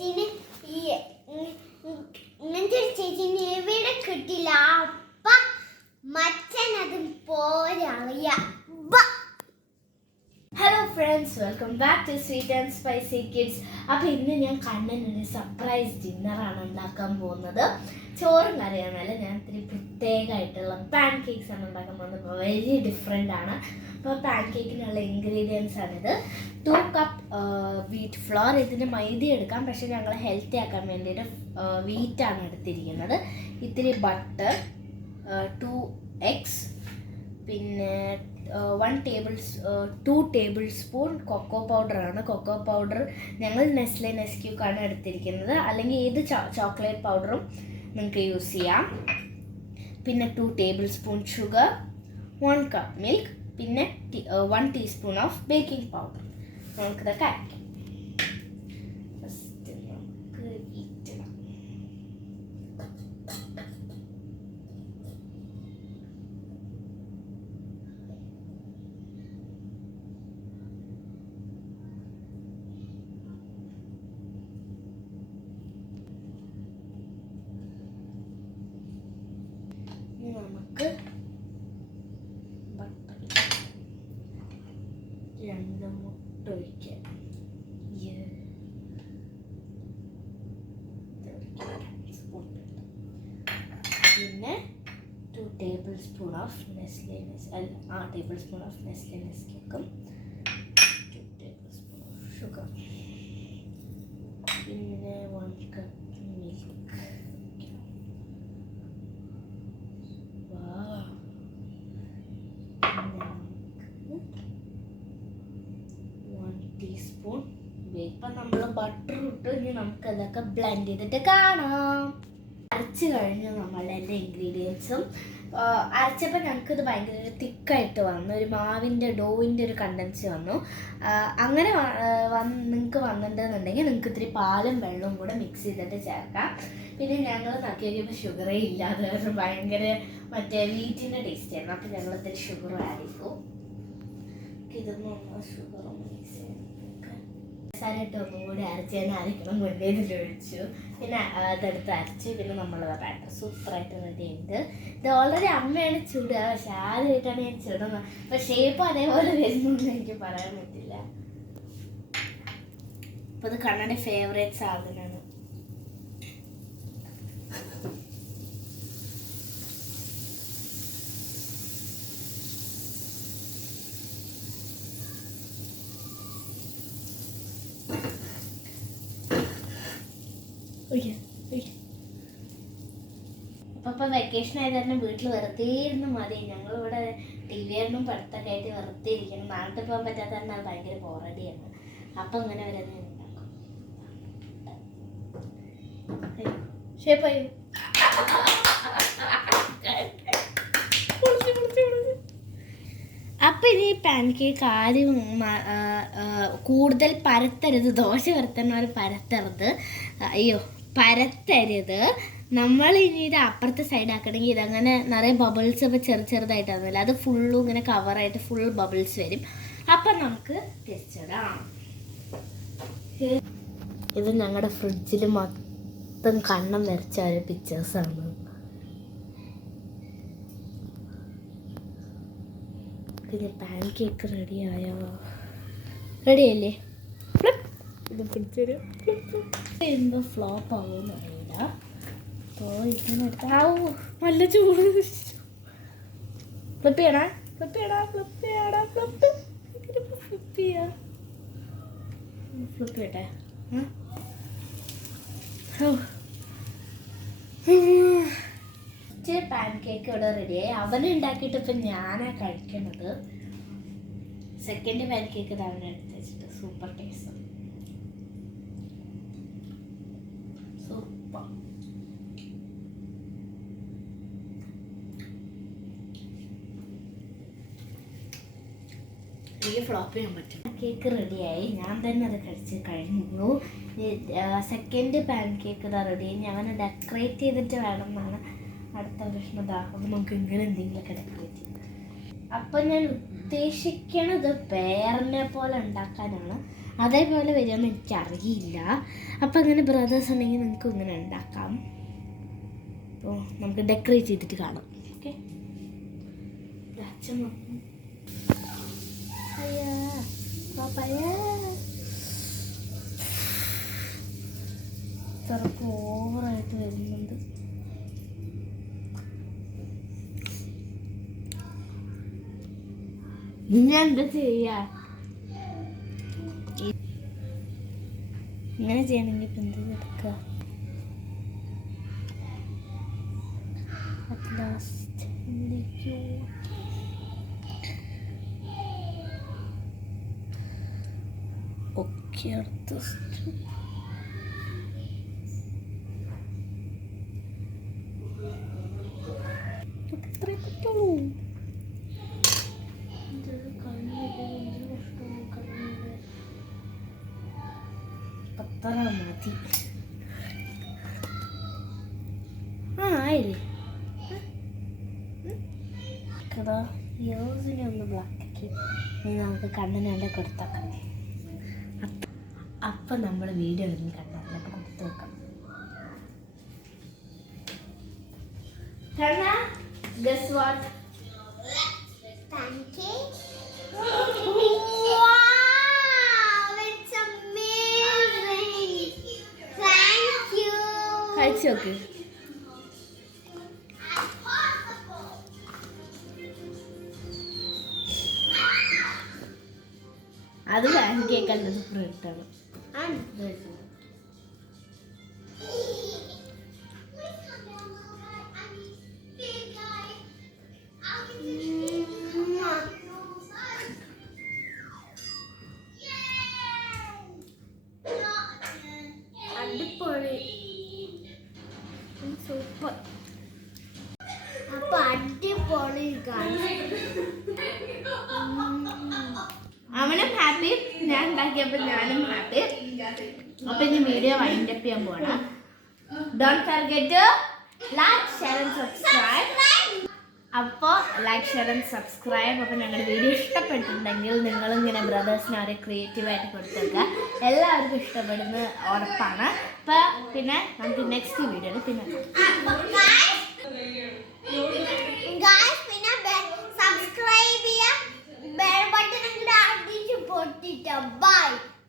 ചേച്ചീനെ ഇങ്ങനത്തെ ഒരു ചേച്ചീനെ എവിടെ കിട്ടില്ല. അപ്പ മച്ചൻ അതും പോരറിയാം. Hello friends, welcome back to sweet and spicy kids. അപ്പോൾ ഇന്ന് ഞാൻ കണ്ണനൊരു സർപ്രൈസ് ഡിന്നറാണ് ഉണ്ടാക്കാൻ പോകുന്നത്. ചോറും കറിയാണല്ല, ഞാൻ ഇത്തിരി പ്രത്യേകമായിട്ടുള്ള പാൻ കേക്ക്സ് ആണ് ഉണ്ടാക്കാൻ പോകുന്നത്. വെരി ഡിഫറെൻ്റ് ആണ്. അപ്പോൾ പാൻ കേക്കിനുള്ള ഇൻഗ്രീഡിയൻസ് ആണിത്. 2 കപ്പ് വീറ്റ് ഫ്ലോർ. ഇതിന് മൈദ എടുക്കാം, പക്ഷേ ഞങ്ങൾ ഹെൽത്തി ആക്കാൻ വേണ്ടിയിട്ട് വീറ്റാണ് എടുത്തിരിക്കുന്നത്. ഇത്തിരി ബട്ടർ, 2 എഗ്സ്, പിന്നെ 2 ടേബിൾ സ്പൂൺ കൊക്കോ പൗഡറാണ്. കൊക്കോ പൗഡർ ഞങ്ങൾ നെസ്ലെ നെസ്ക്യൂക്കാണ് എടുത്തിരിക്കുന്നത്, അല്ലെങ്കിൽ ഏത് ചോക്ലേറ്റ് പൗഡറും നിങ്ങൾക്ക് യൂസ് ചെയ്യാം. പിന്നെ 2 table spoon sugar, 1 cup milk, പിന്നെ 1 ടീസ്പൂൺ ഓഫ് ബേക്കിംഗ് പൗഡർ. നമുക്കിതൊക്കെ അരയ്ക്കാം. ഫസ്റ്റ് നമുക്ക് വീറ്റിടാം. നമുക്ക് രണ്ട് മുട്ട ഒഴിക്കാം. പിന്നെ 2 tablespoon of tablespoon of Nestle നെസ്ക്യൂക്കും, 2 ടേബിൾ സ്പൂൺ ഓഫ് ഷുഗർ, പിന്നെ 1 കപ്പ് മിൽക്ക്. 1 ടീസ്പൂൺ. ഇപ്പം നമ്മൾ ബട്ടർ ഇട്ട് ഇനി നമുക്കതൊക്കെ ബ്ലെൻഡ് ചെയ്തിട്ട് കാണാം. അരച്ച് കഴിഞ്ഞ് നമ്മളുടെ എല്ലാ ഇൻഗ്രീഡിയൻസും അരച്ചപ്പോൾ ഞങ്ങൾക്കിത് ഭയങ്കര ഒരു തിക്കായിട്ട് വന്നു, ഒരു മാവിൻ്റെ ഡോവിൻ്റെ ഒരു കണ്ടൻസി വന്നു. അങ്ങനെ നിങ്ങൾക്ക് വന്നിട്ടുണ്ടെന്നുണ്ടെങ്കിൽ നിങ്ങൾക്ക് ഇത്തിരി പാലും വെള്ളവും കൂടെ മിക്സ് ചെയ്തിട്ട് ചേർക്കാം. പിന്നെ ഞങ്ങൾ നക്കി വയ്ക്കുമ്പോൾ ഷുഗറേ ഇല്ലാതെ ഭയങ്കര മറ്റേ വീറ്റിൻ്റെ ടേസ്റ്റ് ആയിരുന്നു. അപ്പോൾ ഞങ്ങൾ ഇത്തിരി ഷുഗർ ആഡ് ചെയ്തു. ഇതൊന്നും ഷുഗറും മിക്സ് ചെയ്യാൻ മസാലയിട്ട് ഒന്നും കൂടി അരച്ച് ഞാൻ അരക്കണം മുന്നേ ഇതിലൊഴിച്ചു. പിന്നെ അതെടുത്ത് അരച്ച് പിന്നെ നമ്മൾ ബാറ്റർ സൂപ്പറായിട്ട് റെഡിയുണ്ട്. ഇത് ഓൾറെഡി അമ്മയാണ് ചുടുക, പക്ഷെ ആദ്യമായിട്ടാണ് ഞാൻ ചുടുന്നത്. അപ്പോൾ ഷേപ്പ് അതേപോലെ വരുന്നുണ്ട്, എനിക്ക് പറയാൻ പറ്റില്ല. അപ്പോൾ ഇത് കണ്ണൻ്റെ ഫേവറേറ്റ് സാധനമാണ്. അപ്പം വെക്കേഷൻ ആയത് കാരണം വീട്ടിൽ വെറുതെ ഇരുന്ന് മതി. ഞങ്ങളിവിടെ TV ആയിട്ടും പഠിത്തമൊക്കെ ആയിട്ട് വെറുതെ ഇരിക്കണം. നാട്ടിൽ പോകാൻ പറ്റാത്ത കാരണം അത് ഭയങ്കര ബോറടിയാണ്. അപ്പം ഇങ്ങനെ വരുന്നത് ഉണ്ടാക്കും. ഷേപ്പായി അപ്പം ഇനി പാൻ കേക്ക് ആദ്യം കൂടുതൽ പരത്തരുത്. ദോശ പരത്തുന്ന പരത്തരുത്, പരത്തരുത്. നമ്മൾ ഇനി ഇത് അപ്പുറത്തെ സൈഡ് ആക്കണമെങ്കിൽ ഇതങ്ങനെ നിറയെ ബബിൾസ് ഇപ്പോൾ ചെറുതായിട്ടാകുന്നില്ല, അത് ഫുള്ളും ഇങ്ങനെ കവറായിട്ട് ഫുൾ ബബിൾസ് വരും. അപ്പം നമുക്ക് തിരിച്ചിടാം. ഇത് ഞങ്ങളുടെ ഫ്രിഡ്ജിൽ മൊത്തം കണ്ണം വരച്ച ഒരു പിക്ചേഴ്സാണ്. പിന്നെ പാൻ കേക്ക് റെഡിയായോ? റെഡിയല്ലേ? ഇത് പിടിച്ചൊരു എന്തോ ഫ്ലോപ്പ് ആവുമെന്ന് അറിയില്ല. അപ്പോൾ ഇങ്ങനെ എടുത്താവൂ, നല്ല ചൂട്. ഫ്ലിപ്പ് ചെയ്യണേ, ഫ്ലിപ്പ് ചെയ്യണം, ഫ്ലിപ്പ് ചെയ്യണം, ഫ്ലിപ്പ് ഫ്ലിപ്പ് ചെയ്യാം, ഫ്ലിപ്പ് ചെയ്യട്ടെ. പാൻ കേക്ക് ഇവിടെ റെഡിയായി. അവനുണ്ടാക്കിയിട്ട് ഇപ്പം ഞാനാണ് കഴിക്കണത്. സെക്കൻഡ് പാൻ കേക്ക് ഇത് അവനെടുത്ത് വെച്ചിട്ട് സൂപ്പർ ടേസ്റ്റ്. സൂപ്പർ. എനിക്ക് ഫ്ലോപ്പ് ചെയ്യാൻ പറ്റും. കേക്ക് റെഡിയായി, ഞാൻ തന്നെ അത് കഴിച്ച് കഴിഞ്ഞു. സെക്കൻഡ് പാൻ കേക്ക് ഇതാ റെഡിയായി. ഞാൻ ഡെക്കറേറ്റ് ചെയ്തിട്ട് വേണം എന്നാണ് അടുത്ത പ്രശ്നം. അപ്പോൾ നമുക്ക് ഇങ്ങനെ എന്തെങ്കിലുമൊക്കെ ഡെക്കറേറ്റ് ചെയ്യാം. അപ്പം ഞാൻ ഉദ്ദേശിക്കണത് പേരിനെ പോലെ ഉണ്ടാക്കാനാണ്. അതേപോലെ വരുമെന്ന് എനിക്കറിയില്ല. അപ്പം അങ്ങനെ ബ്രദേഴ്സ് ഉണ്ടെങ്കിൽ നിങ്ങൾക്ക് ഇങ്ങനെ ഉണ്ടാക്കാം. അപ്പോൾ നമുക്ക് ഡെക്കറേറ്റ് ചെയ്തിട്ട് കാണാം. ഓക്കെ, ഇത്രക്ക് ഓവറായിട്ട് വരുന്നുണ്ട്. ഇനി എന്താ ചെയ്യാ? ഇങ്ങനെ ചെയ്യണമെങ്കിൽ ഇപ്പം എന്ത് എടുക്കുക? At last, okay, അടുത്ത അത്രേ പറ്റുള്ളൂ. പത്തറ മതി. ആയില്ലേ? യോസിനെ ഒന്ന് ബ്ലാക്കാക്കി നമുക്ക് കണ്ണിനെ കൊടുത്താക്കാം. അപ്പം നമ്മൾ വീഡിയോ ഒന്നും കണ്ടല്ലേ, അപ്പം കൊടുത്തു നോക്കാം. Guess what? Pancake. Wow, it's amazing. Thank you. കഴിച്ചു നോക്ക്. അത് പാൻകേക്ക് അല്ല, ബ്രെഡാണ്. അടിപൊളി, സൂപ്പർ. അപ്പൊ അടിപൊളി. അവനും ഹാപ്പി, ഞാൻ ഉണ്ടാക്കിയപ്പോൾ ഞാനും ഹാപ്പി. അപ്പൊ ഇനി വീഡിയോ വൈൻഡ് അപ്പ് ചെയ്യാൻ പോകണം. Don't forget to like, share and subscribe. അപ്പോൾ ലൈക്ക്, ഷെയർ ആൻഡ് സബ്സ്ക്രൈബ്. അപ്പോൾ ഞങ്ങളുടെ വീഡിയോ ഇഷ്ടപ്പെട്ടിട്ടുണ്ടെങ്കിൽ നിങ്ങളിങ്ങനെ ബ്രദേഴ്സിനെ അവരെ ക്രിയേറ്റീവായിട്ട് കൊടുത്തേക്കുക. എല്ലാവർക്കും ഇഷ്ടപ്പെടുന്ന ഉറപ്പാണ്. അപ്പോൾ പിന്നെ നമുക്ക് നെക്സ്റ്റ് വീഡിയോയിൽ പിന്നെ subscribe here, bell button and bye.